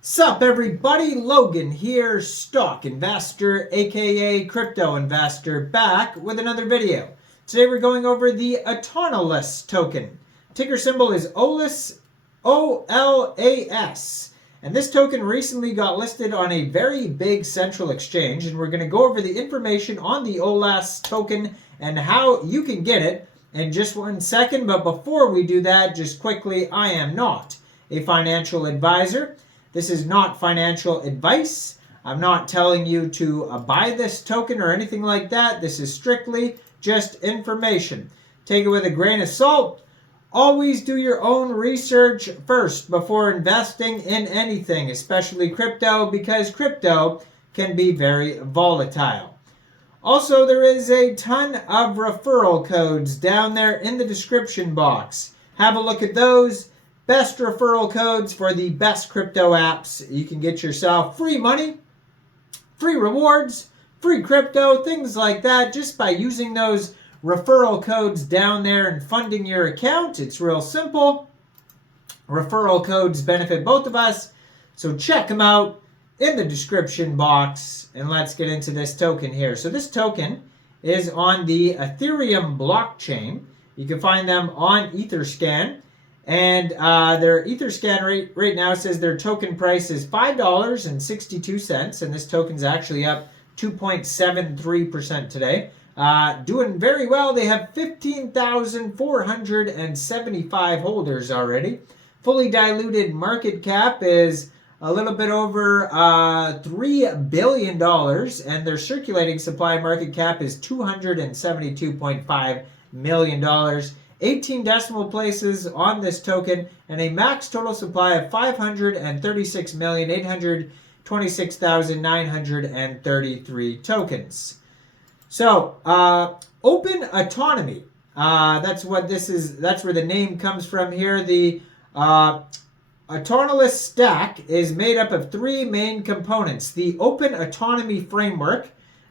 Sup everybody, Logan here, stock investor aka crypto investor, back with another video. Today we're going over the Autonolas token. Ticker symbol is OLAS, OLAS. And this token recently got listed on a very big central exchange, and we're going to go over the information on the OLAS token and how you can get it in just 1 second. But before we do that, just quickly, I am not a financial advisor. This is not financial advice. I'm not telling you to buy this token or anything like that. This is strictly just information. Take it with a grain of salt. Always do your own research first before investing in anything, especially crypto, because crypto can be very volatile. Also, there is a ton of referral codes down there in the description box. Have a look at those. Best referral codes for the best crypto apps. You can get yourself free money, free rewards, free crypto, things like that, just by using those referral codes down there and funding your account. It's real simple. Referral codes benefit both of us, so check them out in the description box. And let's get into this token here. So this token is on the Ethereum blockchain. You can find them on Etherscan. And their Etherscan rate right now says their token price is $5.62, and this token's actually up 2.73% today. Doing very well. They have 15,475 holders already. Fully diluted market cap is a little bit over $3 billion, and their circulating supply market cap is $272.5 million. 18 decimal places on this token, and a max total supply of 536,826,933 tokens. So, Open Autonomy. That's what this is. That's where the name comes from here. The Autonolas stack is made up of 3 main components: the Open Autonomy Framework,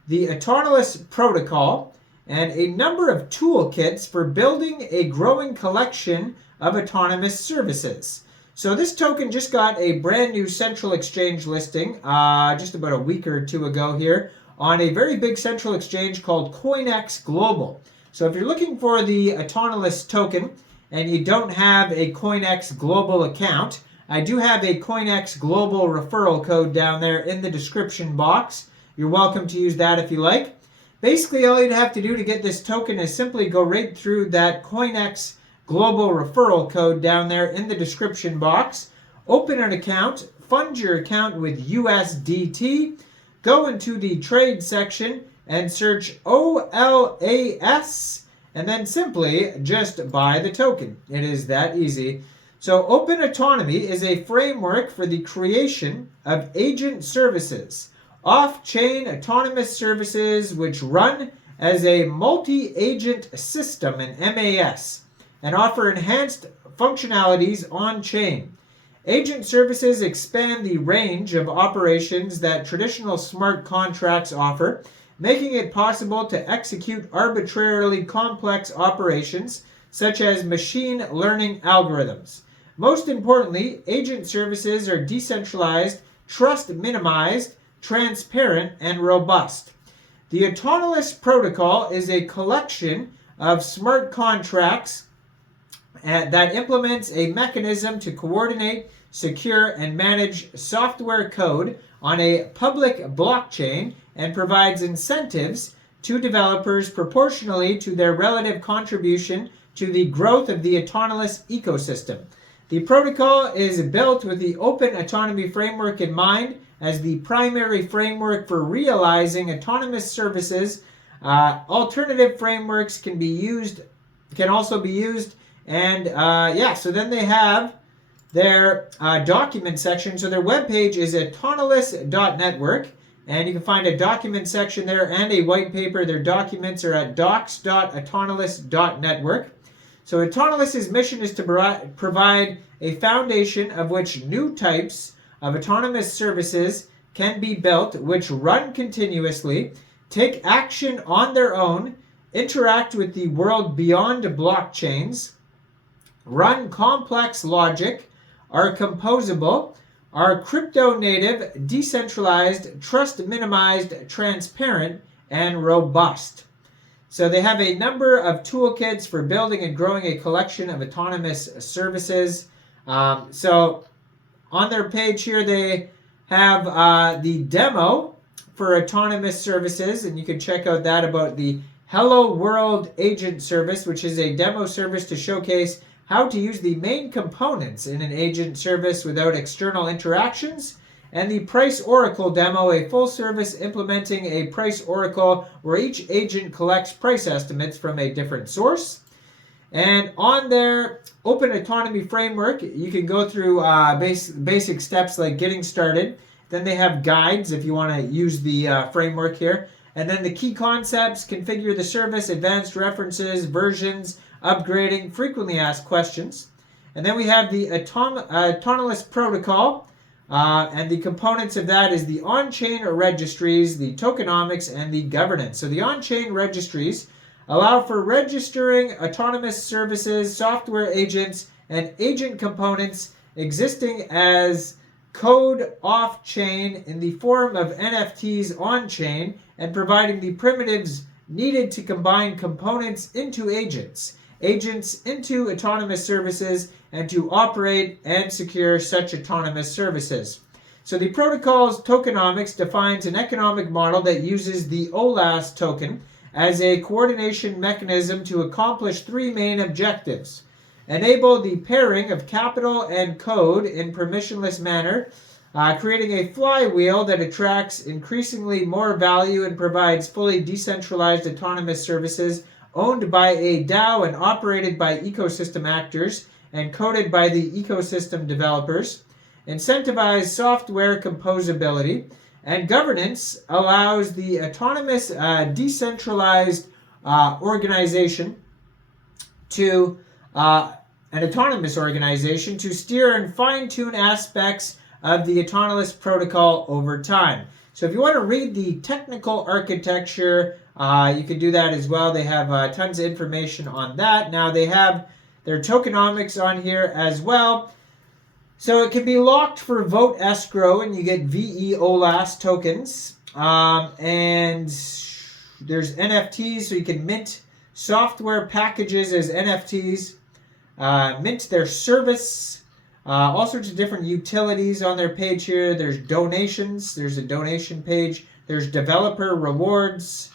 the Autonolas Protocol, and a number of toolkits for building a growing collection of autonomous services. So this token just got a brand new central exchange listing just about a week or 2 ago here on a very big central exchange called CoinEx Global. So if you're looking for the Autonolas token and you don't have a CoinEx Global account, I do have a CoinEx Global referral code down there in the description box. You're welcome to use that if you like. Basically, all you'd have to do to get this token is simply go right through that CoinEx Global referral code down there in the description box, open an account, fund your account with USDT, go into the trade section and search OLAS, and then simply just buy the token. It is that easy. So Open Autonomy is a framework for the creation of agent services, off-chain autonomous services which run as a multi-agent system, an MAS, and offer enhanced functionalities on-chain. Agent services expand the range of operations that traditional smart contracts offer, making it possible to execute arbitrarily complex operations such as machine learning algorithms. Most importantly, agent services are decentralized, trust minimized, transparent, and robust. The Autonolas Protocol is a collection of smart contracts that implements a mechanism to coordinate, secure, and manage software code on a public blockchain and provides incentives to developers proportionally to their relative contribution to the growth of the Autonolas ecosystem. The protocol is built with the Open Autonomy Framework in mind as the primary framework for realizing autonomous services. Alternative frameworks can also be used, and so then they have their document section. So their webpage is autonolas.network, and you can find a document section there and a white paper. Their documents are at docs.autonolas.network. So Autonolas' mission is to provide a foundation of which new types of autonomous services can be built, which run continuously, take action on their own, interact with the world beyond blockchains, run complex logic, are composable, are crypto native, decentralized, trust minimized, transparent, and robust. So they have a number of toolkits for building and growing a collection of autonomous services. So on their page here, they have the demo for autonomous services, and you can check out that about the Hello World Agent Service, which is a demo service to showcase how to use the main components in an agent service without external interactions, and the Price Oracle demo, a full service implementing a price oracle where each agent collects price estimates from a different source. And on their open autonomy framework, you can go through basic steps like getting started. Then they have guides if you want to use the framework here. And then the key concepts: configure the service, advanced references, versions, upgrading, frequently asked questions. And then we have the Autonomous Protocol. And the components of that is the on-chain registries, the tokenomics, and the governance. So the on-chain registries allow for registering autonomous services, software agents, and agent components existing as code off-chain in the form of NFTs on-chain, and providing the primitives needed to combine components into agents into autonomous services, and to operate and secure such autonomous services. So the protocol's tokenomics defines an economic model that uses the OLAS token as a coordination mechanism to accomplish three main objectives: enable the pairing of capital and code in permissionless manner, creating a flywheel that attracts increasingly more value and provides fully decentralized autonomous services owned by a DAO and operated by ecosystem actors and coded by the ecosystem developers. Incentivize software composability. And governance allows the autonomous decentralized organization to an autonomous organization to steer and fine-tune aspects of the autonomous protocol over time. So if you want to read the technical architecture, you can do that as well. They have tons of information on that. Now they have their tokenomics on here as well. So it can be locked for vote escrow, and you get VE-OLAS tokens. And there's NFTs, so you can mint software packages as NFTs, mint their service, all sorts of different utilities on their page here. There's donations. There's a donation page. There's developer rewards.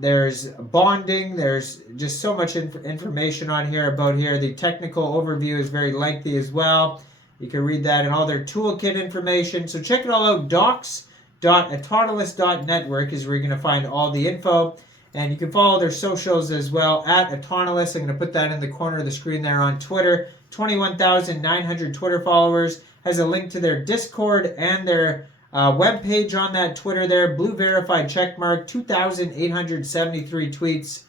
There's bonding. There's just so much information on here about here. The technical overview is very lengthy as well. You can read that and all their toolkit information. So check it all out. Docs.autonomous.network is where you're going to find all the info. And you can follow their socials as well at Autonomous. I'm going to put that in the corner of the screen there on Twitter. 21,900 Twitter followers. Has a link to their Discord and their webpage on that Twitter there. Blue verified checkmark. 2,873 tweets.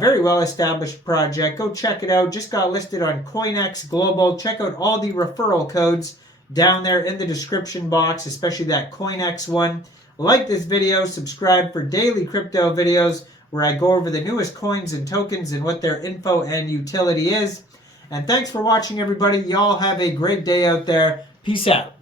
Very well established project. Go check it out. Just got listed on CoinEx Global. Check out all the referral codes down there in the description box, especially that CoinEx one. Like this video, subscribe for daily crypto videos where I go over the newest coins and tokens and what their info and utility is. And thanks for watching, everybody. Y'all have a great day out there. Peace out.